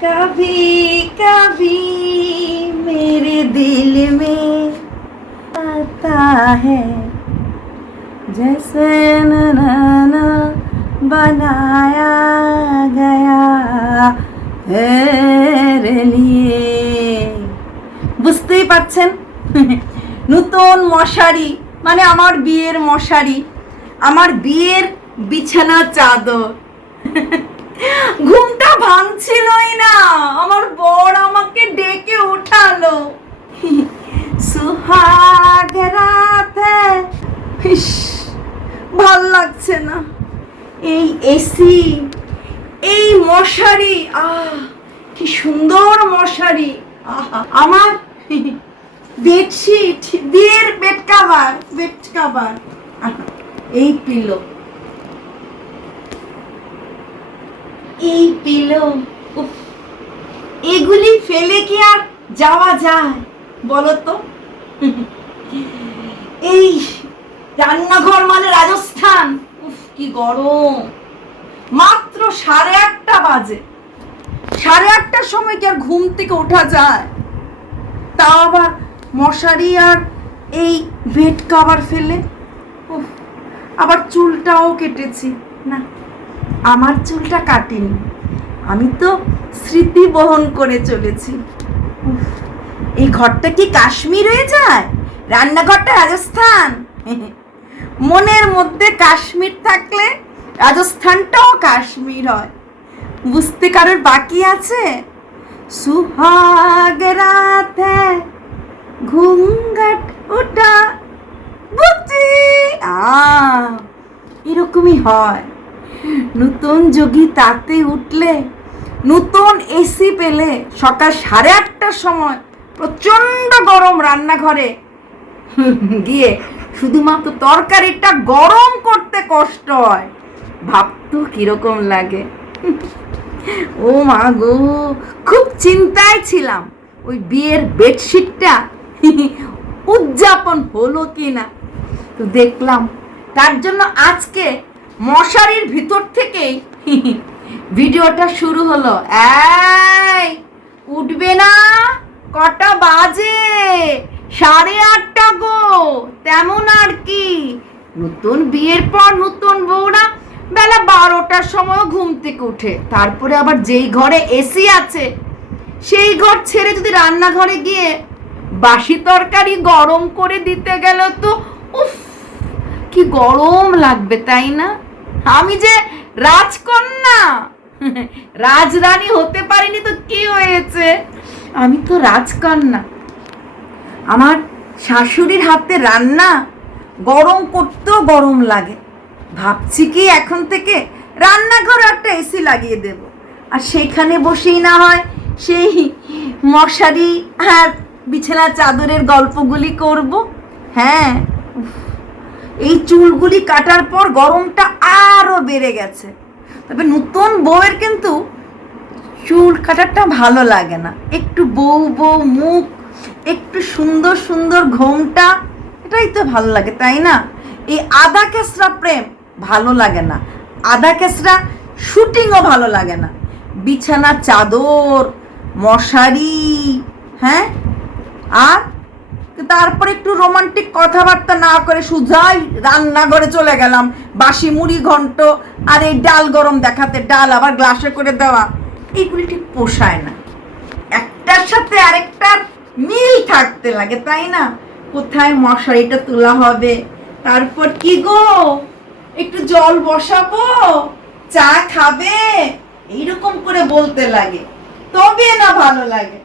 कभी कभी मेरे दिल में आता है जैसे नैना बनाया गया तेरे लिए। বুঝতেই পারছেন নতুন মশারি মানে আমার বিয়ের মশারি, আমার বিয়ের বিছানা চাদর। ঘুমটা ভাঙছিলই না, আমার বর আমাকে ডেকে উঠালো। সুহাগ রাতে ভাল লাগছে না, এই এসি, এই মশারি, কি সুন্দর মশারি। আমার বেডশিট, বিয়ের বেড কাভার, এই পিলো, এই পিলো, এগুলি ফেলে কি আর যাওয়া যায় বলো তো? এই রান্নাঘর মানে রাজস্থান, কি গরম। মাত্র 8:30 বাজে, 8:30টার সময় কি আর ঘুম থেকে ওঠা যায়? তাও আবার মশারি আর এই বেড কভার ফেলে। আবার চুলটাও কেটেছি না, আমার চুলটা কাটিনি, আমি তো স্মৃতি বহন করে চলেছি। এই ঘরটা কি কাশ্মীর হয়ে যায়? রান্নাঘরটা রাজস্থান। মনের মধ্যে কাশ্মীর থাকলে রাজস্থানটাও কাশ্মীর হয়। বুঝতে কারোর বাকি আছে? সুহাগ রাত ঘুঙ্ঘট ওঠা বুঝি, এরকমই হয়। নতুন যোগী তাতে উঠলে, নতুন এসি পেলে, সকাল 8:30টার সময় প্রচন্ড গরম রান্নাঘরে গিয়ে শুধুমাত্র তরকারিটা গরম করতে কষ্ট হয়। ভাবতো কিরকম লাগে। ও মা গো, খুব চিন্তায় ছিলাম ওই বিয়ের বেডশিটটা উদযাপন হলো কিনা। তো দেখলাম, তার জন্য আজকে মশারির ভিতর থেকেই ভিডিওটা শুরু হলো। এই উঠবে না? কটা বাজে? 8:30 গো। তেমন আর কি, নতুন বিয়ের পর নতুন বউরা বেলা 12টার সময় ঘুম থেকে উঠে, তারপরে আবার যেই ঘরে এসি আছে সেই ঘর ছেড়ে যদি রান্নাঘরে গিয়ে বাসি তরকারি গরম করে দিতে গেল তো উফ, কি গরম লাগবে, তাই না? আমি যে রাজকন্যা, রাজরানী হতে পারিনি তো কি হয়েছে, আমি তো রাজকন্যা। আমার শাশুড়ির হাতে রান্না গরম করতেও গরম লাগে। ভাবছি কি এখন থেকে রান্নাঘরে একটা এসি লাগিয়ে দেব, আর সেখানে বসেই না হয় সেই মশারি আর বিছানা চাদরের গল্পগুলি করব। হ্যাঁ, এই চুলগুলি কাটার পর গরমটা আরো বেড়ে গেছে। তবে নতুন বউয়ের কিন্তু চুল কাটারটা ভালো লাগে না, একটু বউ বউ মুখ, একটু সুন্দর সুন্দর ঘোমটা, এটাই তো ভালো লাগে, তাই না? এই আধা কেসরা প্রেম ভালো লাগে না, আধা কেসরা শুটিংও ভালো লাগে না। বিছানা চাদর, মশারি, হ্যাঁ, আর তারপরে একটু রোমান্টিক কথাবার্তা না করে সুজাই রান্নাঘরে চলে গেলাম বাসি মুড়ি ঘন্ট আর এই ডাল গরম দেখাতে, ডাল আবার গ্লাসে করে দেওয়া, এইগুলি ঠিক পোষায় না। একটার সাথে আরেকটার মিল থাকতে লাগে, তাই না? কোথায় মশারিটা তোলা হবে, তারপর কি গো একটু জল বসাবো, চা খাবে, এইরকম করে বলতে লাগে, তবে না ভালো লাগে।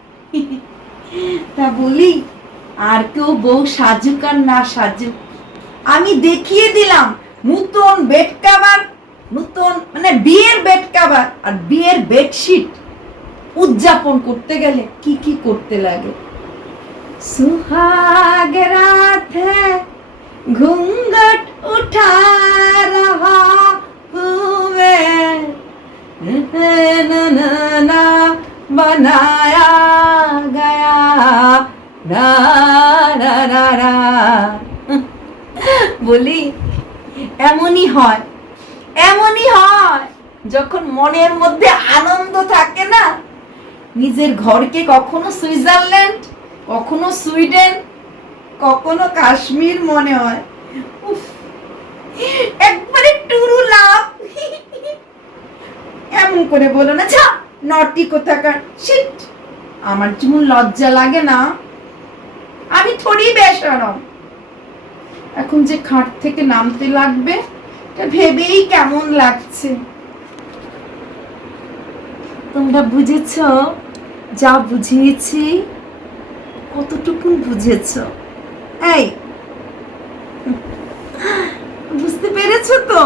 তা বলি, আর কেউ বউ সাজুক আর না সাজুক, আমি দেখিয়ে দিলাম নতুন বেড কভার, নতুন মানে বিয়ের বেড কভার আর বিয়ের বেডশিট উদযাপন করতে গেলে কি কি করতে লাগে। सुहाग रात है घूंघट उठा रहा हूँ मैं, ना बनाया गया ना ना ना ना। বলি এমনই হয়, এমনই হয় যখন মনের মধ্যে আনন্দ থাকে না, নিজের ঘরকে কখনো সুইজারল্যান্ড, কখনো সুইডেন, কখনো কাশ্মীর মনে হয়। উফ, একবারে টুরু লাভ। এমন করে বলো না, যা নটি কোথাকার, শিট। আমার যেমন লজ্জা লাগে না, আমি থোড়ি বেশরম। এখন যে খাট থেকে নামতে লাগবে এটা ভেবেই কেমন লাগছে। তোমরা বুঝেছ যা বুঝিয়েছি? কতটুকু বুঝেছ? এই বুঝতে পেরেছো তো?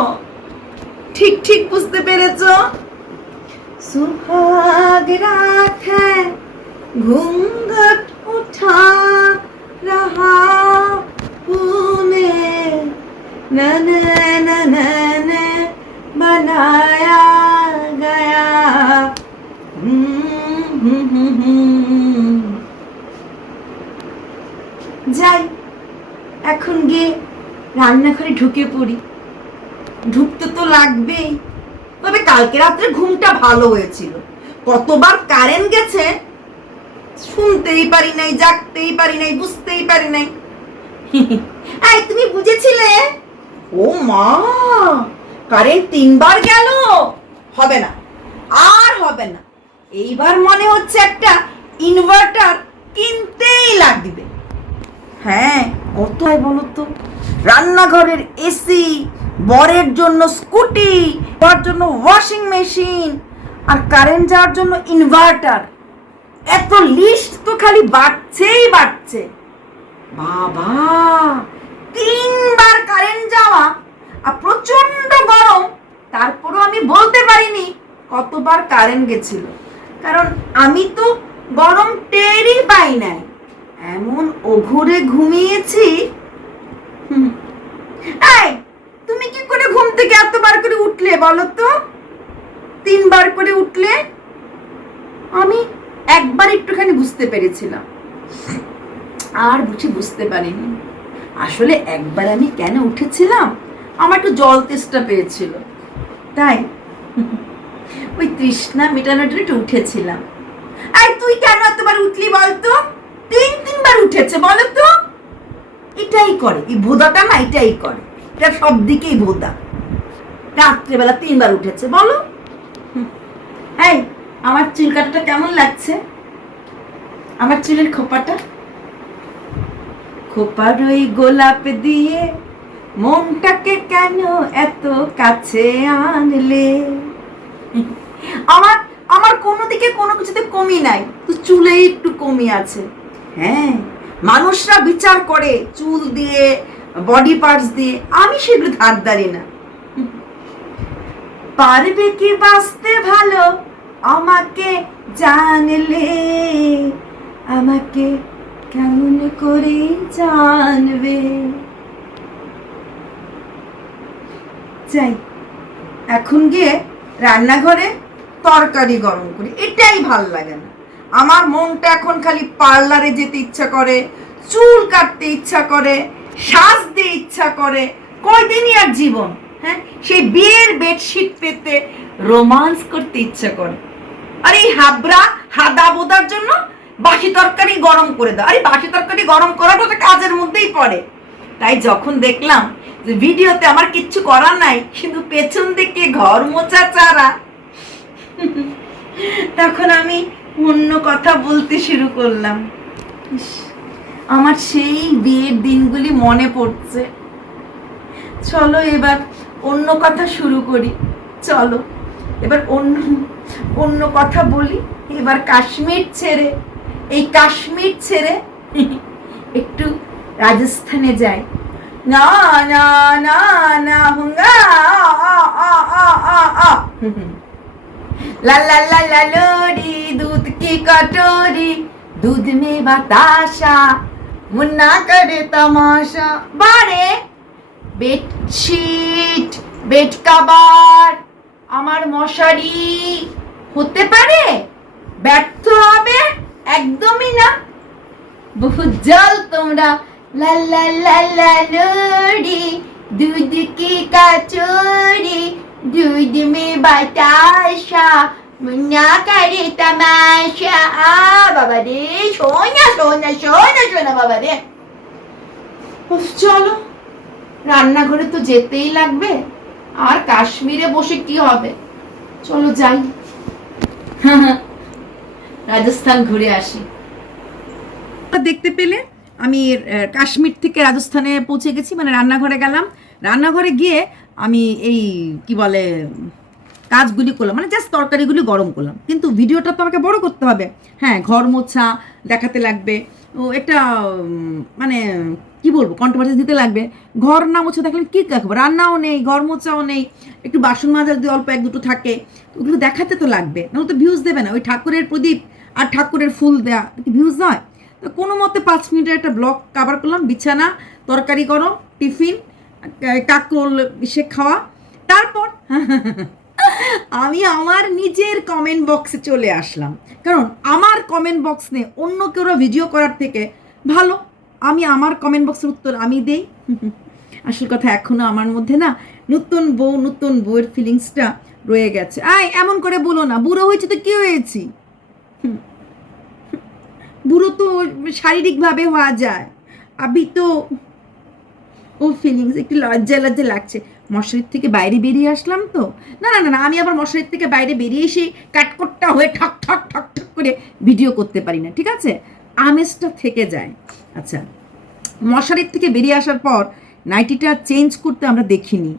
ঠিক ঠিক বুঝতে পেরেছো? सुहाग रात है, घूंघट उठा रहा हूँ मैं, नन नन बनाया गया। যাই এখন গিয়ে রান্নাঘরে ঢুকে পড়ি। ঢুকতে তো লাগবেই। তবে কালকে রাত্রে ঘুমটা ভালো হয়েছিল। কতবার কারেন্ট গেছে শুনতেই পারি নাই, জাগতেই পারি নাই, বুঝতেই পারি নাই। এই তুমি বুঝেছিলে? ও মা, কারেন্ট 3 বার গেল। হবে না, আর হবে না। এইবার মনে হচ্ছে একটা ইনভার্টার কিনতেই লাগবে। হ্যাঁ, কত হয় বলো তো? রান্নাঘরের এসি, বরের জন্য স্কুটি, তার জন্য ওয়াশিং মেশিন, আর কারেন্ট যাওয়ার জন্য ইনভার্টার। এত লিস্ট তো খালি বাড়ছেই বাড়ছে। বাবা, 3 বার কারেন্ট যাওয়া আর প্রচন্ড গরম। তারপরও আমি বলতে পারিনি কতবার কারেন্ট গেছিল, কারণ আমি তো গরম টেরই পাই নাই। এমন ওঘরে ঘুমিয়েছি। এই তুমি কি করে ঘুম থেকে এতবার করে উঠলে বলো তো? 3 বার করে উঠলে। আমি একবার একটুখানি বুঝতে পেরেছিলাম, আর বুঝতে পারিনি। আসলে একবার আমি কেন উঠেছিলাম, আমার একটু জল তেষ্টা পেয়েছিল, তাই ওই তৃষ্ণা মেটানোর জন্য একটু উঠেছিলাম। আর তুই কেন এতবার উঠলি বলতো? 3 বার উঠেছে বলতো। এটাই করে এই ভোদাটা না, এটাই করে। এটা সব দিকেই ভোদা। রাত্রেবেলা 3 বার উঠেছে বলো। এই আমার চুল কাটাটা কেমন লাগছে? আমার চুলের খোপাটা, খোপার ওই গোলাপ দিয়ে মনটাকে কেন এত কাছে আনলে? আমার আমার কোনো দিকে কোনো কিছুতে কমি নাই, তো চুলে একটু কমি আছে। হ্যাঁ, মানুষরা বিচার করে চুল দিয়ে, বডি পার্টস দিয়ে, আমি সেগুলো ধার ধারি না। পারবে কি বাঁচতে ভালো আমাকে জানলে, আমাকে কেমন করে জানবে? যাই এখন গিয়ে রান্নাঘরে তরকারি গরম করি। এটাই ভাল লাগে না আমার। মনটা এখন খালি পার্লারে যেতে ইচ্ছা করে, চুল কাটতে ইচ্ছা করে, সাজতে ইচ্ছা করে। কয়দিনই আর জীবন? হ্যাঁ, সেই বিয়ের বেডশিট পেতে রোমান্স করতে ইচ্ছা করে। আর এই হাবরা হাদা বোদার জন্য বাসি তরকারি গরম করে দাও। আরে বাসি তরকারি গরম করাটা তো কাজের মধ্যেই পড়ে। তাই যখন দেখলাম যে ভিডিওতে আমার কিচ্ছু করার নাই, কিন্তু পেছন দিকে ঘর মোছা চারা, তখন আমি অন্য কথা বলতে শুরু করলাম। আমার সেই বিয়ের দিনগুলি মনে পড়ছে। চলো এবার অন্য কথা শুরু করি। চলো এবার অন্য কথা বলি। এবার কাশ্মীর ছেড়ে একটু রাজস্থানে যাই। না না না না হুঙ্গা ला ला ला ला लोरी, दूध की कटोरी, दूध में बताशा, मुन्ना करे तमाशा। बारे বেডশিট, বেড কভার, আমার মশারি হতে পারে ব্যর্থ হবে? একদমই না। बहुत जल তোমরা। ला ला ला ला लोरी, दूध की कटोरी, दूध में बताशा, মুন্না করে তামাশা বাবা রে, শোনা শোনা শোনা শোনা বাবা রে। চলো, রান্নাঘরে তো যেতেই লাগবে, আর কাশ্মীরে বসে কি হবে, চলো যাই রাজস্থান ঘুরে আসি। দেখতে পেলে আমি কাশ্মীর থেকে রাজস্থানে পৌঁছে গেছি, মানে রান্নাঘরে গেলাম। রান্নাঘরে গিয়ে আমি এই কি বলে কাজগুলি করলাম, মানে জাস্ট তরকারিগুলি গরম করলাম, কিন্তু ভিডিওটা তো আমাকে বড় করতে হবে। হ্যাঁ, ঘর মোছা দেখাতে লাগবে, ও একটা মানে কি বলবো কন্ট্রোভার্সি দিতে লাগবে। ঘর না মোছা দেখলে কী দেখাবো, রান্নাও নেই, ঘর মোছাও নেই, একটু বাসন মাজা যদি অল্প এক দুটো থাকে ওগুলো দেখাতে তো লাগবে, নাহলে তো ভিউজ দেবে না। ওই ঠাকুরের প্রদীপ আর ঠাকুরের ফুল দেওয়া ভিউজ নয়। তো কোনো মতে 5 মিনিটের একটা ব্লগ কাভার করলাম, বিছানা, তরকারি গরম, টিফিন, কাকরোল সে খাওয়া। তারপর আমি আমার নিজের কমেন্ট বক্সে চলে আসলাম, কারণ আমার কমেন্ট বক্স নিয়ে অন্য কেউ ভিডিও করার থেকে ভালো আমি আমার কমেন্ট বক্সের উত্তর আমি দেই। আসল কথা এখনও আমার মধ্যে না নতুন বউয়ের ফিলিংসটা রয়ে গেছে। এমন করে বলো না, বুড়ো হয়েছে তো কি হয়েছি, বুড়ো তো শারীরিকভাবে হওয়া যায়, আবি তো ও ফিলিংস একটু লজ্জা লাগছে। মশারির থেকে বাইরে বেরিয়ে আসলাম তো, না না না, আমি আবার মশারির থেকে বাইরে বেরিয়ে এসে কাটকোটটা হয়ে ঠক ঠক ঠক ঠক করে ভিডিও করতে পারি না, ঠিক আছে, আমেজটা থেকে যায়। আচ্ছা, মশারির থেকে বেরিয়ে আসার পর নাইটিটা চেঞ্জ করতে আমরা দেখিনি।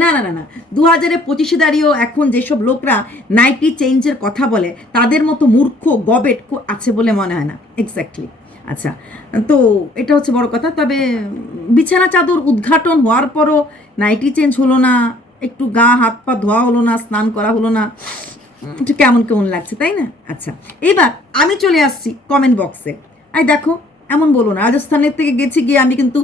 না না না না, 2025 দাঁড়িয়েও এখন যেসব লোকরা নাইটি চেঞ্জের কথা বলে তাদের মতো মূর্খ গবেট আছে বলে মনে হয় না। এক্স্যাক্টলি। আচ্ছা, তো এটা হচ্ছে বড় কথা। তবে বিছানা চাদর উদ্ঘাটন হওয়ার পরও নাইটি চেঞ্জ হলো না, একটু গা হাত পা ধোয়া হলো না, স্নান করা হলো না, একটু কেমন কেমন লাগছে, তাই না? আচ্ছা, এবার আমি চলে আসছি কমেন্ট বক্সে। দেখো, এমন বলো না, রাজস্থানের থেকে গেছি, গিয়ে আমি কিন্তু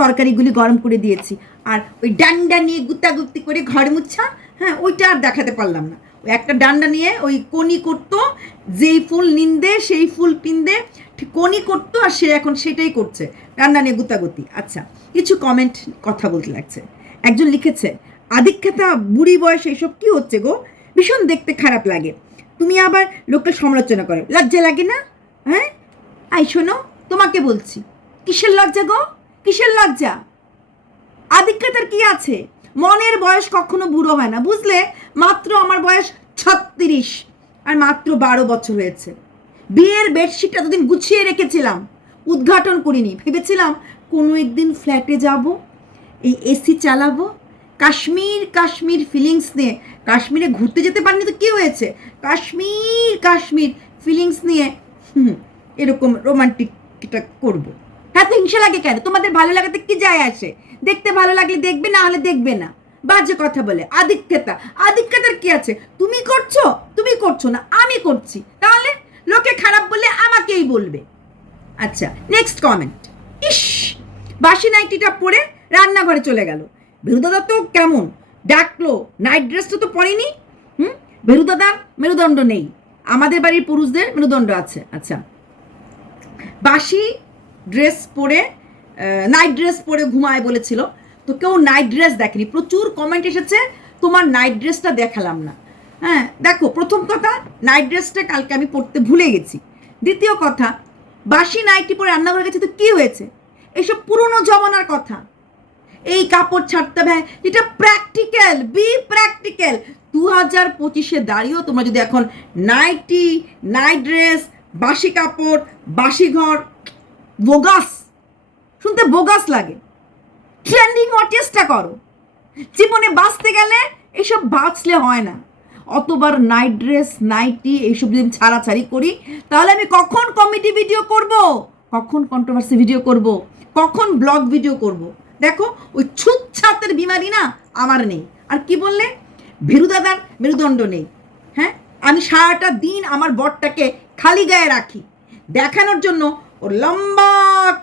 তরকারিগুলি গরম করে দিয়েছি, আর ওই ডান্ডা নিয়ে গুত্তাগুত্তি করে ঘর মুছা, হ্যাঁ, ওইটা আর দেখাতে পারলাম না। ওই একটা ডান্ডা নিয়ে ওই কনি করতো, যেই ফুল নিন্দে সেই ফুল পিন্দে, ঠিক কনি করতো, আর সে এখন সেটাই করছে, ডান্ডা নিয়ে গুত্তাগুত্তি। আচ্ছা, কিছু কমেন্ট কথা বলতে লাগছে। একজন লিখেছে, আদিক্ষেতা বুড়ি বয়স এইসব কি হচ্ছে গো, ভীষণ দেখতে খারাপ লাগে, তুমি আবার লোককে সমালোচনা করো, লজ্জা লাগে না? হ্যাঁ, শোনো, তোমাকে বলছি, কিসের লজ্জা গো, কিসের লজ্জা? আদিক্ষেতার কি আছে, মনের বয়স কখনো বুড়ো হয় না, বুঝলে? মাত্র আমার বয়স 36 আর মাত্র 12 বছর হয়েছে। বিয়ের বেডশিট এতদিন গুছিয়ে রেখেছিলাম, উদ্ঘাটন করিনি, ভেবেছিলাম কোনো একদিন ফ্ল্যাটে যাব, এই এসি চালাবো, কাশ্মীর ফিলিংস নিয়ে। কাশ্মীরে ঘুরতে যেতে পারিনি তো কী হয়েছে, কাশ্মীর ফিলিংস নিয়ে এরকম রোমান্টিকটা করবো। হ্যাঁ, তো হিংসা লাগে কেন? তোমাদের ভালো লাগাতে কি যায় আসে? দেখতে ভালো লাগলে দেখবে, না হলে দেখবে না। বাজে কথা বলে। আদিক্ষেতার কি আছে? তুমি করছো না, আমি করছি, তাহলে লোকে খারাপ বললে আমাকেই বলবে। আচ্ছা, নেক্সট কমেন্ট। ইস, বাসি নাইটিটা পরে রান্নাঘরে চলে গেল। বেরুদাদা তো কেমন ডাকলো, নাইট ড্রেসটা তো পরেনি। বেরুদাদার মেরুদণ্ড নেই, আমাদের বাড়ির পুরুষদের মেরুদণ্ড আছে। আচ্ছা, বাসি ড্রেস পরে, নাইট ড্রেস পরে ঘুমায় বলেছিল, তো কেউ নাইট ড্রেস দেখেনি। প্রচুর কমেন্ট এসেছে, তোমার নাইট ড্রেসটা দেখালাম না। হ্যাঁ, দেখো, প্রথম কথা, নাইট ড্রেসটা কালকে আমি পরতে ভুলে গেছি। দ্বিতীয় কথা, বাসি নাইটি পরে রান্নাঘরে গেছে তো কী হয়েছে? এসব পুরনো জমানার কথা, এই কাপড় ছাড়তে হবে, এটা প্র্যাকটিক্যাল, বি প্র্যাকটিক্যাল। 2025 দাঁড়িয়েও তোমরা যদি এখন নাইটি, নাইট ড্রেস, বাসি কাপড়, বাসি ঘর, বোগাস, শুনতে বোগাস লাগে। ট্রেন্ডিং হওয়ার চেষ্টা করো, জীবনে বাঁচতে গেলে এসব বাঁচলে হয় না। অতবার নাইট ড্রেস, নাইটি এইসব যদি ছাড়াছাড়ি করি, তাহলে আমি কখন কমেডি ভিডিও করব, কখন কন্ট্রোভার্সি ভিডিও করব, কখন ব্লগ ভিডিও করব? দেখো, ওই ছুতছাতের বিমারি না আমার নেই। আর কি বললে, ভেরুদাদার মেরুদণ্ড নেই। হ্যাঁ, আমি সারাটা দিন আমার বরটাকে খালি গায়ে রাখি, দেখানোর জন্য ওর লম্বা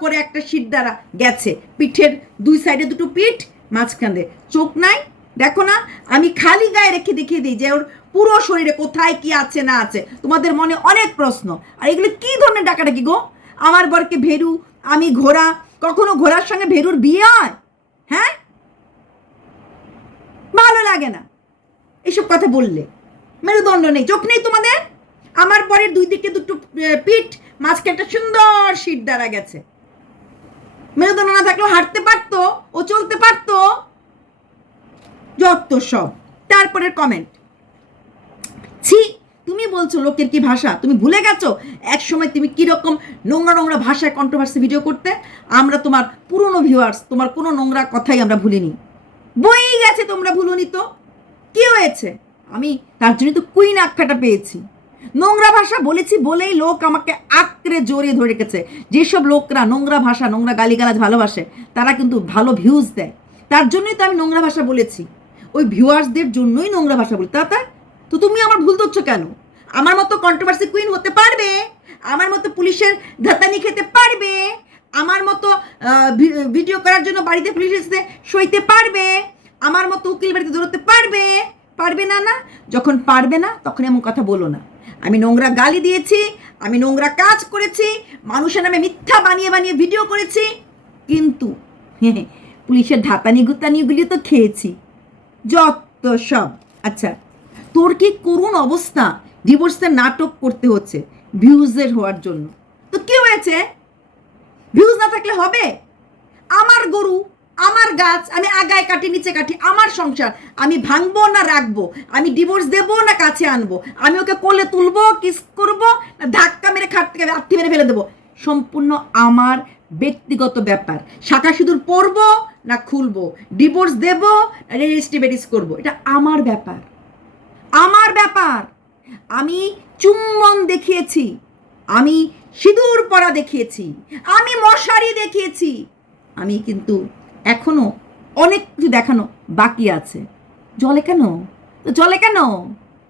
করে একটা শীট দ্বারা গেছে, পিঠের 2 সাইডে 2টো পিঠ, মাঝখানে চোখ নাই, দেখো না? আমি খালি গায়ে রেখে দেখিয়ে দিই যে ওর পুরো শরীরে কোথায় কি আছে না আছে। তোমাদের মনে অনেক প্রশ্ন, আর এগুলো কি ধরনের ডাকাডাকি গো? আমার বরকে ভেরু, আমি ঘোড়া, কখনো ঘোড়ার সঙ্গে ভেরুর বিয়ে হয়? হ্যাঁ, ভালো লাগে না। এসব কথা বললে? মেরুদণ্ড নেই, চোখ নেই তোমাদের? আমার পরের দুই দিকে দুটো পিঠ, মাঝখানে একটা সুন্দর শীত দ্বারা গেছে। মেরুদণ্ড না থাকলেও হাঁটতে পারতো, ও চলতে পারতো। যত সব। তারপরের কমেন্ট, ছি, তুমি বলছো লোকের কি ভাষা, তুমি ভুলে গেছো এক সময় তুমি কিরকম নোংরা নোংরা ভাষায় কন্ট্রোভার্সি ভিডিও করতে। আমরা তোমার পুরনো ভিউয়ার্স, তোমার কোনো নোংরা কথাই আমরা ভুলিনি। বই গেছে, তোমরা ভুলনি তো। কি হয়েছে? আমি তার জন্য তো কুইন আখ্যাটা পেয়েছি। নোংরা ভাষা বলেছি বলেই লোক আমাকে আঁকড়ে জড়িয়ে ধরে রেখেছে। যেসব লোকরা নোংরা ভাষা, নোংরা গালিগালাজ ভালোবাসে, তারা কিন্তু ভালো ভিউজ দেয়। তার জন্যই তো আমি নোংরা ভাষা বলেছি, ওই ভিউয়ার্সদের জন্যই নোংরা ভাষা বলি। তা তো তুমি আমার ভুল ধরছো কেন? আমার মতো কন্ট্রোভার্সি কুইন হতে পারবে, আমার মতো পুলিশের ধাতানি খেতে পারবে, আমার মতো ভিডিও করার জন্য বাড়িতে পুলিশ এসে সইতে পারবে, আমার মতো উকিল বাড়িতে দৌড়তে পারবে, পারবে না? না, যখন পারবে না তখন এমন কথা বলো না। আমি নোংরা গালি দিয়েছি, আমি নোংরা কাজ করেছি, মানুষের নামে মিথ্যা বানিয়ে বানিয়ে ভিডিও করেছি, কিন্তু পুলিশের ধাতানি গুতানিগুলি তো খেয়েছি। যত সব। আচ্ছা, তোর কি করুণ অবস্থা, ডিভোর্সের নাটক করতে হচ্ছে ভিউজের হওয়ার জন্য। তো কি হয়েছে? ভিউজ না থাকলে হবে? আমার গরু, আমার গাছ, আমি আগায় কাটি নিচে কাটি, আমার সংসার, আমি ভাঙবো না রাখবো, আমি ডিভোর্স দেবো না কাছে আনবো, আমি ওকে কোলে তুলবো, কিস করবো না ধাক্কা মেরে খাট থেকে আত্মি মেরে ফেলে দেবো, সম্পূর্ণ আমার ব্যক্তিগত ব্যাপার। শাখা সিঁদুর পরবো না খুলবো, ডিভোর্স দেবো না রেজিস্ট্রি ব্যারিজ করবো, এটা আমার ব্যাপার, আমার ব্যাপার। আমি চুম্বন দেখিয়েছি, আমি সিঁদুর পরা দেখিয়েছি, আমি মশারি দেখিয়েছি, আমি কিন্তু এখনো অনেক কিছু দেখানো বাকি আছে। জলে কেন? তো জলে কেন?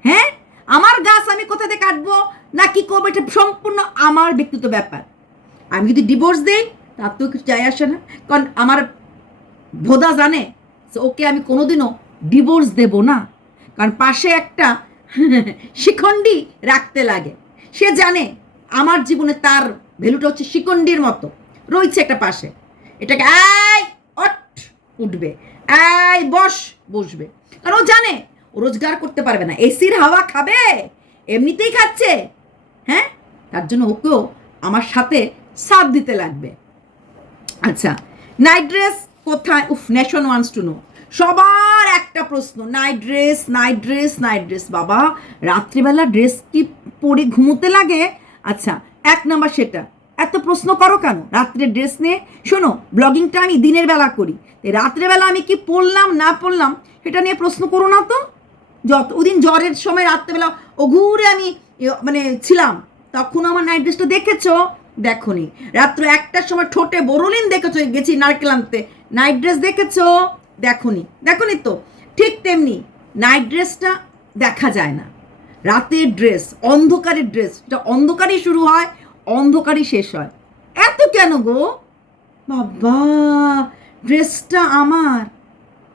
হ্যাঁ, আমার গাছ আমি কোথা থেকে কাটবো না কি করবো, এটা সম্পূর্ণ আমার ব্যক্তিগত ব্যাপার। আমি যদি ডিভোর্স দেই তার তো কিছু যায় আসে না, কারণ আমার ভোদা জানে ওকে আমি কোনোদিনও ডিভোর্স দেব না, কারণ পাশে একটা শিখণ্ডি রাখতে লাগে। সে জানে আমার জীবনে তার ভ্যালুটা হচ্ছে শিখণ্ডির মতো রয়েছে একটা পাশে। এটাকে আয় অট উঠবে, আয় বস বসবে, কারণ ও জানে ও রোজগার করতে পারবে না, এসির হাওয়া খাবে, এমনিতেই খাচ্ছে। হ্যাঁ, তার জন্য ওকেও আমার সাথে সাথ দিতে লাগবে। আচ্ছা, নাইট ড্রেস কোথায়? উফ, নেশন ওয়ান্টস টু নো। সবার একটা প্রশ্ন, night dress, night dress, night dress. বাবা, রাত্রিবেলা ড্রেস কি পরে ঘুমোতে লাগে? আচ্ছা, এক নম্বর সেটা। এত প্রশ্ন করো কেন রাত্রে ড্রেস নিয়ে? শোনো, ব্লগিংটা আমি দিনের বেলা করি, রাত্রেবেলা আমি কি পরলাম না পরলাম সেটা নিয়ে প্রশ্ন করো না তো। যত ওদিন জ্বরের সময় রাত্রেবেলা ও ঘুরে আমি মানে ছিলাম, তখন আমার নাইট ড্রেসটা দেখেছো? দেখোনি। রাত্র 1টার সময় ঠোঁটে বোরোলিন দেখেছো, গেছি নারকেল আনতে, নাইট ড্রেস দেখেছো? দেখোনি। দেখোনি তো। ঠিক তেমনি নাইট ড্রেসটা দেখা যায় না। রাতের ড্রেস, অন্ধকারের ড্রেস, এটা অন্ধকারই শুরু হয়, অন্ধকারই শেষ হয়। এত কেন গো বাবা? ড্রেসটা আমার,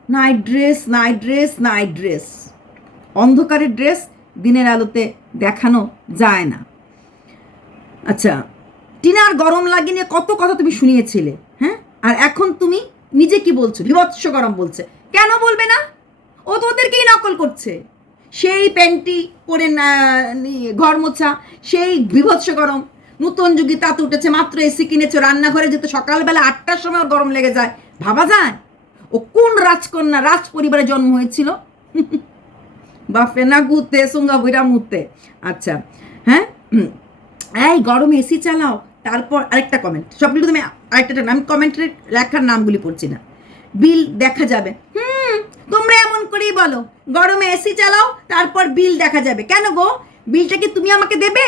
night dress, night dress, night dress. অন্ধকারের ড্রেস দিনের আলোতে দেখানো যায় না। আচ্ছা, টিনার গরম লাগে নিয়ে কত কথা তুমি শুনিয়েছিলে, হ্যাঁ? আর এখন তুমি নিজে কি বলছো? বিভৎস গরম বলছে। কেন বলবে না? ও তো ওদেরকেই নকল করছে। সেই প্যান্টি পরে ঘর মোছা, সেই বিভৎস গরম। নতুন যুগে তাতে উঠেছে, মাত্র এসি কিনেছো, রান্নাঘরে যেতে সকালবেলা 8টার সময় ওর গরম লেগে যায়। ভাবা যায় ও কোন রাজকন্যা, রাজ পরিবারে জন্ম হয়েছিল? বাপে না গুতে সঙ্গা বইরা মুতে। আচ্ছা, হ্যাঁ, এই গরমে এসি চালাও। তারপর আরেকটা কমেন্ট, সবগুলো তুমি আরেকটা, আমি কমেন্টের লেখার নামগুলি পড়ছি না। বিল দেখা যাবে। তোমরা এমন করেই বলো, গরমে এসি চালাও, তারপর বিল দেখা যাবে। কেন গো? বিলটা কি তুমি আমাকে দেবে?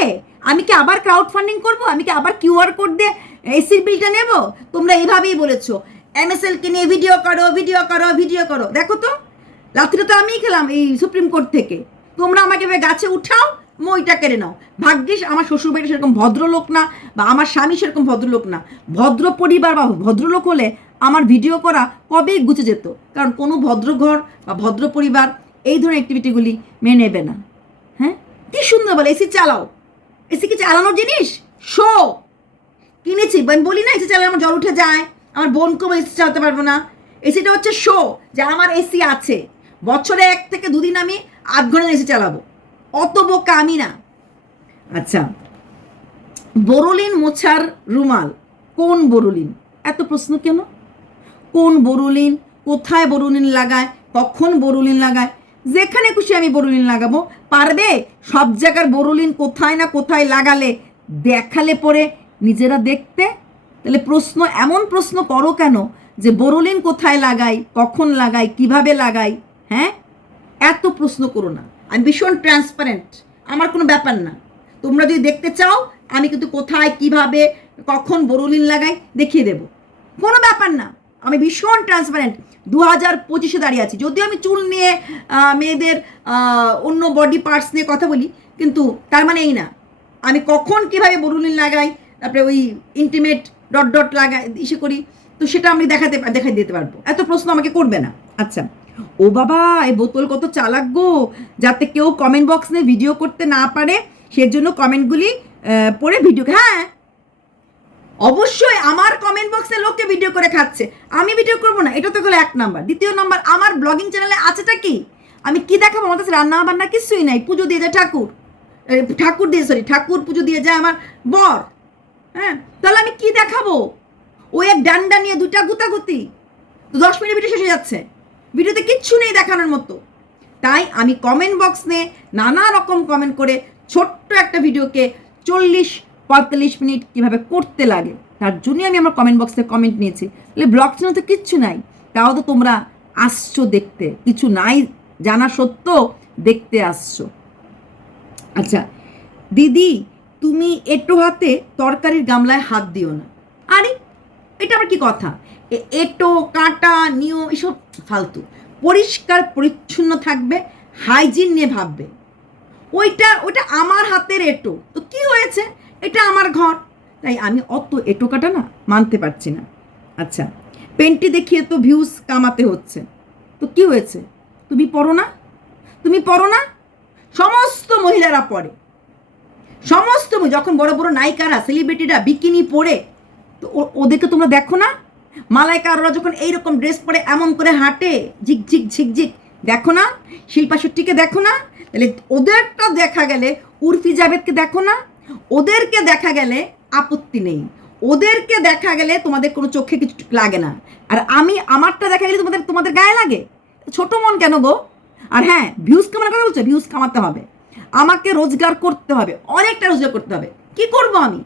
আমি কি আবার ক্রাউড ফান্ডিং করবো? আমি কি আবার কিউআর কোড দিয়ে এসির বিলটা নেব? তোমরা এইভাবেই বলেছো, MSLকে নিয়ে ভিডিও করো, ভিডিও করো, ভিডিও করো। দেখো তো, রাত্রিটা তো আমিই খেলাম এই সুপ্রিম কোর্ট থেকে। তোমরা আমাকে গাছে উঠাও, মইটা কেড়ে নাও। ভাগ্যিস আমার শ্বশুরবাড়ি সেরকম ভদ্রলোক না, বা আমার স্বামী সেরকম ভদ্রলোক না। ভদ্র পরিবার বা ভদ্রলোক হলে আমার ভিডিও করা কবেই গুছে যেত, কারণ কোনো ভদ্রঘর বা ভদ্র পরিবার এই ধরনের অ্যাক্টিভিটিগুলি মেনে নেবে না। হ্যাঁ, কি সুন্দর বলে এসি চালাও। এসি কি চালানোর জিনিস? শো কিনেছি, আমি বলি না এসি চালালে আমার জ্বর উঠে যায়, আমার বোনকেও এসি চালাতে পারবো না। এসিটা হচ্ছে শো যে আমার এসি আছে। বছরে 1 থেকে 2 দিন আমি আধ ঘন্টা এসে চালাবো, অত বোকা আমি না। আচ্ছা, বোরোলিন মোছার রুমাল, কোন বোরোলিন? এত প্রশ্ন কেন? কোন বোরোলিন, কোথায় বোরোলিন লাগায়, কখন বোরোলিন লাগায়? যেখানে খুশি আমি বোরোলিন লাগাবো। পারবে সব জায়গার বোরোলিন কোথায় না কোথায় লাগালে দেখালে পরে নিজেরা দেখতে? তাহলে প্রশ্ন, এমন প্রশ্ন করো কেন যে বোরোলিন কোথায় লাগাই, কখন লাগাই, কিভাবে লাগাই? হ্যাঁ, এত প্রশ্ন করো না। আমি ভীষণ ট্রান্সপারেন্ট, আমার কোনো ব্যাপার না। তোমরা যদি দেখতে চাও আমি কিন্তু কোথায়, কিভাবে, কখন বোরোলিন লাগাই দেখিয়ে দেব, কোনো ব্যাপার না। আমি ভীষণ ট্রান্সপারেন্ট। 2025-এ দাঁড়িয়ে আছি, যদিও আমি চুল নিয়ে, মেয়েদের অন্য বডি পার্টস নিয়ে কথা বলি, কিন্তু তার মানে এই না আমি কখন কীভাবে বোরোলিন লাগাই, তারপরে ওই ইন্টিমেট ডট ডট লাগাই ইসে করি, তো সেটা আমি দেখাই দিতে পারবো। এত প্রশ্ন আমাকে করবে না। আচ্ছা, ও বাবা এই বোতল কত চালাক গো, যাতে কেউ কমেন্ট বক্স নিয়ে ভিডিও করতে না পারে সেজন্য কমেন্টগুলি পড়ে ভিডিও, হ্যাঁ অবশ্যই আমার কমেন্ট বক্সে লোককে ভিডিও করে খাচ্ছে, আমি ভিডিও করবো না? এটা তো গেলো 1 নাম্বার। দ্বিতীয় নাম্বার, আমার ব্লগিং চ্যানেলে আছেটা কি? আমি কি দেখাবো? আমার কাছে রান্না বান্না কিছুই নাই। পুজো দিয়ে যায় ঠাকুর পুজো দিয়ে যায় আমার বর। হ্যাঁ, তাহলে আমি কি দেখাবো? ওই এক ডান্ডা নিয়ে 2টা গুতাগুতি, 10 মিনিট ভিডিও শেষ হয়ে যাচ্ছে, ভিডিওতে কিচ্ছু নেই দেখানোর মতো। তাই আমি কমেন্ট বক্স নিয়ে নানা রকম কমেন্ট করে ছোট্ট একটা ভিডিওকে 40-45 মিনিট কীভাবে করতে লাগে তার জন্যই আমি আমার কমেন্ট বক্সে কমেন্ট নিয়েছি। তাহলে ব্লগ চ্যানেল তো কিচ্ছু নাই, তাও তো তোমরা আসছো দেখতে, কিছু নাই জানা সত্ত্বেও দেখতে আসছো। আচ্ছা দিদি, তুমি এঁটো হাতে তরকারির গামলায় হাত দিও না। আরে এটা আবার কি কথা? এঁটো কাঁটা নিয়ম এসব ফালতু। পরিষ্কার পরিচ্ছন্ন থাকবে, হাইজিন নিয়ে ভাববে। ওইটা আমার হাতের এঁটো, তো কি হয়েছে? এটা আমার ঘর, তাই আমি অত এঁটো কাটা না মানতে পারছি না। আচ্ছা, পেন্টি দেখিয়ে তো ভিউজ কামাতে হচ্ছে, তো কি হয়েছে? তুমি পড়ো না? সমস্ত মহিলারা পড়ে, সমস্ত যখন বড় বড় নায়িকারা, সেলিব্রিটিরা বিকিনি পরে, তো ওদেরকে তোমরা দেখো না? মালাইকা আরোরা যখন এইরকম ড্রেস পরে এমন করে হাঁটে ঝিকঝিক ঝিকঝিক, দেখো না? শিল্পা শেট্টিকে দেখো না? তাহলে ওদেরটা দেখা গেলে, উর্ফি জাভেদকে দেখো না? ওদেরকে দেখা গেলে আপত্তি নেই, ওদেরকে দেখা গেলে তোমাদের কোনো চোখে কিছু লাগে না। আর আমারটা দেখা গেলে তোমাদের গায়ে লাগে। ছোট মন কেন গো? আর হ্যাঁ, ভিউজ কামানোর কথা বলছে, ভিউজ কামাতে হবে, আমাকে রোজগার করতে হবে, অনেকটা রোজগার করতে হবে। কি করব আমি?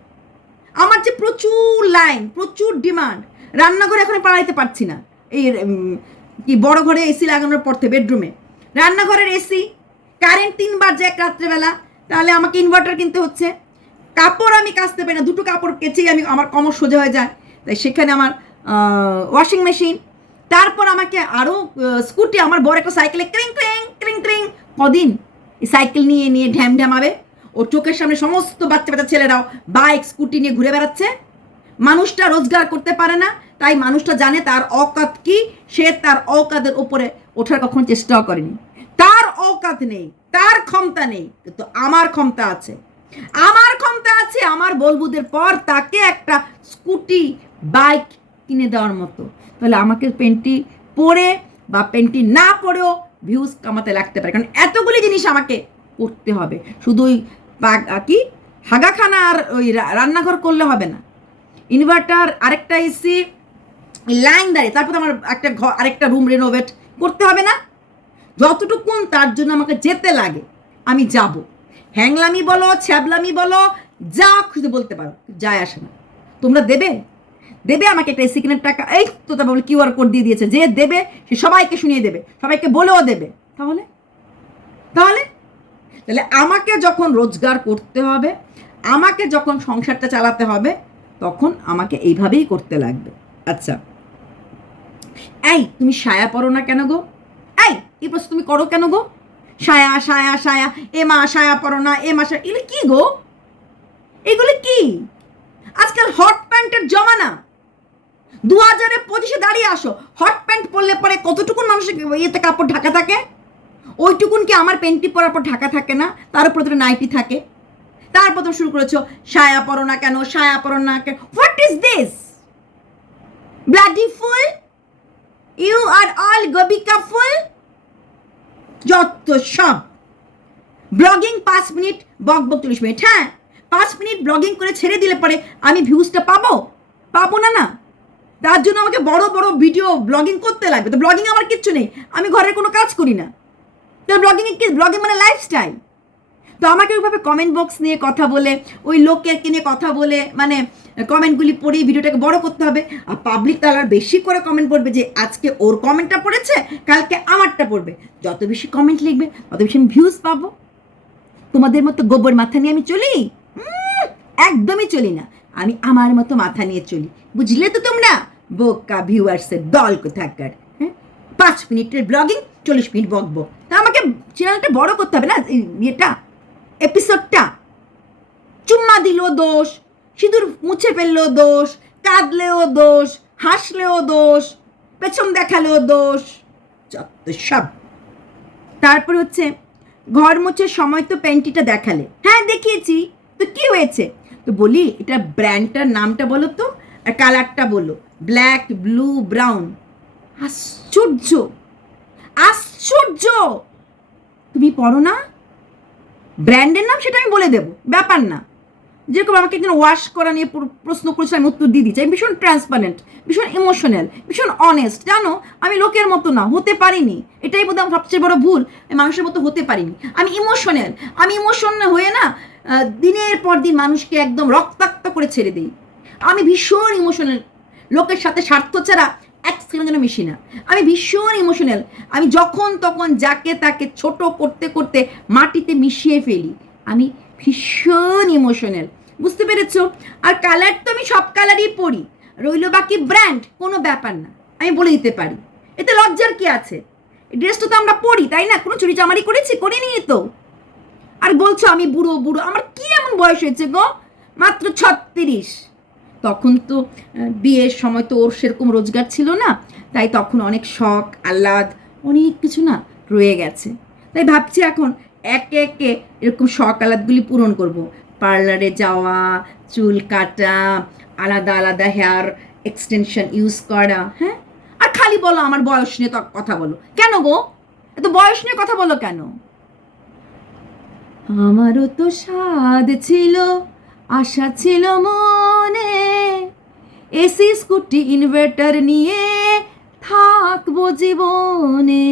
আমার যে প্রচুর লাইন, প্রচুর ডিমান্ড, রান্নাঘরে এখন পাড়াইতে পারছি না। এই কি বড় ঘরে এসি লাগানোর পর থেকে বেডরুমে, রান্নাঘরের এসি, কারেন্ট 3 বার যায় রাত্রেবেলা, তাহলে আমাকে ইনভার্টার কিনতে হচ্ছে। কাপড় আমি কাচতে পারি না, 2টো কাপড় কেচেই আমার কোমর সোজা হয়ে যায়, তাই সেখানে আমার ওয়াশিং মেশিন। তারপর আমাকে আরও স্কুটি, আমার বড় একটা সাইকেলে ক্রিং ক্রিং ক্রিং ক্রিং, কদিন এই সাইকেল নিয়ে ঢ্যামাবে। ওর চোখের সামনে সমস্ত বাচ্চা ছেলেরাও বাইক স্কুটি নিয়ে ঘুরে বেড়াচ্ছে। মানুষটা রোজগার করতে পারে না, তাই মানুষটা জানে তার অকাত কি, সে তার অকাতের ওপরে ওঠার কখনো চেষ্টাও করেনি। তার অকাত নেই, তার ক্ষমতা নেই, কিন্তু আমার ক্ষমতা আছে। আমার বলবুদের পর তাকে একটা স্কুটি বাইক কিনে দেওয়ার মতো। তাহলে আমাকে পেন্টি পরে বা পেন্টি না পরেও ভিউজ কামাতে লাগতে পারে, কারণ এতগুলি জিনিস আমাকে করতে হবে। শুধু ওই কি হাগাখানা আর ওই রান্নাঘর করলে হবে না, ইনভার্টার, আরেকটা এসি, লাইন দাঁড়িয়ে, তারপর আমার একটা ঘর, আরেকটা রুম রেনোভেট করতে হবে না? যতটুকুন তার জন্য আমাকে যেতে লাগে আমি যাব। হ্যাংলামি বলো, ছ্যাবলামি বলো, যা খুঁজে বলতে পারো, যায় আসে না। তোমরা দেবে আমাকে একটা এসি কেনার টাকা, এই তো তারপর QR কোড দিয়ে দিয়েছে, যে দেবে সে সবাইকে শুনিয়ে দেবে, সবাইকে বলেও দেবে। তাহলে আমাকে যখন রোজগার করতে হবে, আমাকে যখন সংসারটা চালাতে হবে, তখন আমাকে এইভাবেই করতে লাগবে। আচ্ছা, এই তুমি সায়া পরো না কেন গো? এই প্রশ্ন তুমি করো কেন গো? সায়া সায়া সায়া, এ মা সায়া পরো না, এ মা সায়া, এগুলো কি গো? এগুলো কি? আজকাল হট প্যান্টের জমানা। 2025-এ দাঁড়িয়ে আসো, হট প্যান্ট পরলে পরে কতটুকুন মানুষের ইয়েতে কাপড় ঢাকা থাকে? ওইটুকুন কি আমার পেন্টি পরার পর ঢাকা থাকে না? তার উপরে তো নাইটি থাকে। তারপর তো শুরু করেছো সায়া পরো না কেন, সায়া পরো না কেন। What is this? Bloody fool, you are all গবিকা ফুল, যত সব। ব্লগিং 5 মিনিট, বক 40 মিনিট। হ্যাঁ, 5 মিনিট ব্লগিং করে ছেড়ে দিলে পরে আমি ভিউজটা পাবো না। তার জন্য আমাকে বড় বড় ভিডিও ব্লগিং করতে লাগবে। তো ব্লগিং আমার কিচ্ছু নেই, আমি ঘরের কোনো কাজ করি না। তো ব্লগিং মানে লাইফস্টাইল। তো আমাকে ওইভাবে কমেন্ট বক্স নিয়ে কথা বলে, ওই লোকের নিয়ে কথা বলে, মানে কমেন্টগুলি পড়েই ভিডিওটাকে বড় করতে হবে। আর পাবলিক তার বেশি করে কমেন্ট পড়বে, যে আজকে ওর কমেন্টটা পড়েছে, কালকে আমারটা পড়বে। যত বেশি কমেন্ট লিখবে তত বেশি আমি ভিউজ পাবো। তোমাদের মতো গোবর মাথা নিয়ে আমি চলি? একদমই চলি না। আমি আমার মতো মাথা নিয়ে চলি, বুঝলে তো তোমরা? বোকা ভিউয়ার্সের দল কোথাকার। হ্যাঁ, 5 মিনিটের ব্লগিং, 40 মিনিট বকবো। তা আমাকে চ্যানেলটা বড় করতে হবে না, এটা এপিসোডটা। চুম্মা দিলেও দোষ, সিঁদুর মুছে ফেললেও দোষ, কাঁদলেও দোষ, হাসলেও দোষ, পেছন দেখালেও দোষ, যত সব। তারপর হচ্ছে ঘর মোছার সময় তো প্যান্টিটা দেখালে। হ্যাঁ দেখিয়েছি, তো কি হয়েছে? তো বলি এটা ব্র্যান্ডটার নামটা বলো তো, আর কালারটা বলো, ব্ল্যাক, ব্লু, ব্রাউন। আশ্চর্য, তুমি পড়ো না? ব্র্যান্ডের নাম সেটা আমি বলে দেবো, ব্যাপার না। যেরকম আমাকে একদিন ওয়াশ করা নিয়ে প্রশ্ন করেছে, আমি উত্তর দিয়ে দিচ্ছি। আমি ভীষণ ট্রান্সপারেন্ট, ভীষণ ইমোশনাল, ভীষণ অনেস্ট। জানো, আমি লোকের মতো না, হতে পারিনি। এটাই বোধহয় আমার সবচেয়ে বড় ভুল, আমি মানুষের মতো হতে পারিনি। আমি ইমোশনাল হয়ে না দিনের পর দিন মানুষকে একদম রক্তাক্ত করে ছেড়ে দিই। আমি ভীষণ ইমোশনাল, লোকের সাথে স্বার্থ ছাড়া এক সেকেন্ড যেন মিশি না। আমি ভীষণ ইমোশনাল। আমি যখন তখন যাকে তাকে ছোট করতে করতে মাটিতে মিশিয়ে ফেলি। আমি ভীষণ ইমোশনাল, বুঝতে পেরেছো? আর কালার তো আমি সব কালারই পরি, রইল বাকি ব্র্যান্ড, কোনো ব্যাপার না, আমি বলে দিতে পারি। এতে লজ্জার কি আছে? এই ড্রেসটা তো আমরা পরি, তাই না? কোনো চুরি চামারি করিনি তো। আর বলছো আমি বুড়ো। আমার কি এমন বয়স হয়েছে গো? মাত্র 36। তখন তো বিয়ের সময় তো ওর সেরকম রোজগার ছিল না, তাই তখন অনেক শখ আহ্লাদ অনেক কিছু না রয়ে গেছে। তাই ভাবছি এখন একে একে এরকম শখ আহ্লাদগুলি পূরণ করব। পার্লারে যাওয়া, চুল কাটা, আলাদা আলাদা হেয়ার এক্সটেনশন ইউজ করা। হ্যাঁ, আর খালি বলো আমার বয়স নিয়ে কথা বলো কেন গো? এত বয়স নিয়ে কথা বলো কেন? আমারও তো স্বাদ ছিল, আশা ছিল মনে, এসি স্কুটি ইনভার্টার নিয়ে থাকবো জীবনে।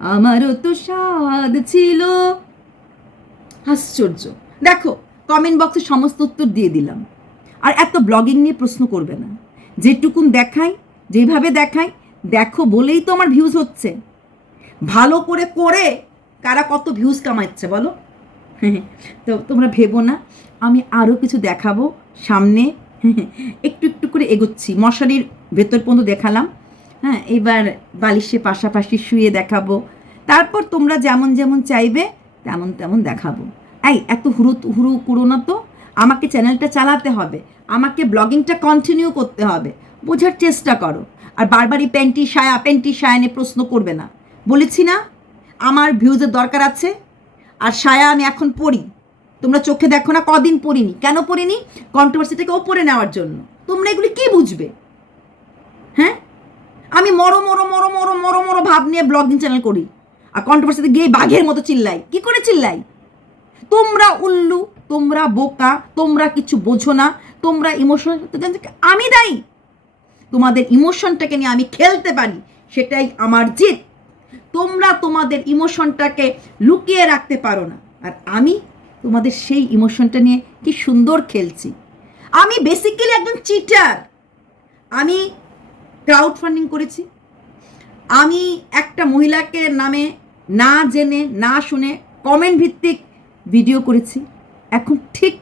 আমারও তো স্বাদ ছিল। আশ্চর্য, দেখো কমেন্ট বক্সে সমস্ত উত্তর দিয়ে দিলাম। আর এত ব্লগিং নিয়ে প্রশ্ন করবে না। যেটুকুন দেখাই, যেভাবে দেখাই, দেখো বলেই তো আমার ভিউজ হচ্ছে। ভালো করে কারা কত ভিউজ কামাচ্ছে বলো? তো তোমরা ভেবো না, আমি আরও কিছু দেখাবো সামনে। একটু একটু করে এগোচ্ছি। মশারির ভেতর পর্যন্ত দেখালাম, হ্যাঁ, এবার বালিশে পাশাপাশি শুয়ে দেখাবো। তারপর তোমরা যেমন যেমন চাইবে তেমন তেমন দেখাবো। এত হুড়ু করো না তো। আমাকে চ্যানেলটা চালাতে হবে, আমাকে ব্লগিংটা কন্টিনিউ করতে হবে, বোঝার চেষ্টা করো। আর বারবারই প্যান্টি সায়া নিয়ে প্রশ্ন করবে না। বলেছি না আমার ভিউজের দরকার আছে। আর সায়া আমি এখন পড়ি, তোমরা চোখে দেখো না। কদিন পড়িনি, কেন পড়িনি? কন্ট্রোভার্সিটাকে ওপরে নেওয়ার জন্য। তোমরা এগুলি কি বুঝবে? হ্যাঁ, আমি মরো ভাব নিয়ে ব্লগিং চ্যানেল করি, আর কন্ট্রোভার্সিতে গিয়ে বাঘের মতো চিল্লাই। কি করে চিল্লাই? তোমরা উল্লু, তোমরা বোকা, তোমরা কিছু বোঝো না, তোমরা ইমোশনাল। আমি দায়ী। তোমাদের ইমোশনটাকে নিয়ে আমি খেলতে পারি, সেটাই আমার জিত। তোমরা তোমাদের ইমোশনটাকে লুকিয়ে রাখতে পারো না, আর আমি তোমাদের সেই ইমোশনটা নিয়ে কি সুন্দর খেলছি। আমি বেসিক্যালি একজন চিটার। আমি ক্রাউড ফান্ডিং করেছি, আমি একটা মহিলাকে নামে না জেনে না শুনে কমেন্ট ভিত্তিক ভিডিও করেছি। এখন ঠিক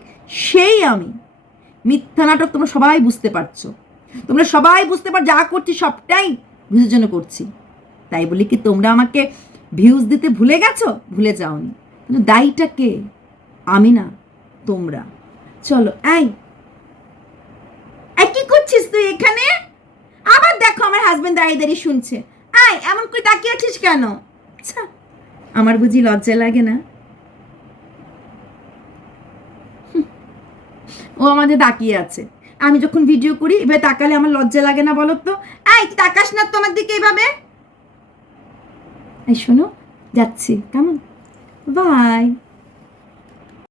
সেই আমি মিথ্যা নাটক তোমরা সবাই বুঝতে পারছো। তোমরা সবাই বুঝতে পার যা করছি সবটাই ভিউজের জন্য করছি। তাই বলি কি তোমরা আমাকে ভিউজ দিতে ভুলে গেছো? ভুলে যাওনি। কিন্তু দায়ীটা কে? আমি না, তোমরা। চলো কি করছিস তুই এখানে? আবার দেখো আমার হাজবেন্ড দাঁড়িয়ে শুনছে। এমন করে তাকিয়ে আছিস কেন? আচ্ছা, আমার বুঝি লজ্জা লাগে না? ও আমাদের তাকিয়ে আছে। আমি যখন ভিডিও করি এবার তাকালে আমার লজ্জা লাগে না বলো তো? তাকাস না তোমার দিকে এইভাবে। শোনো, যাচ্ছি, কেমন? বাই।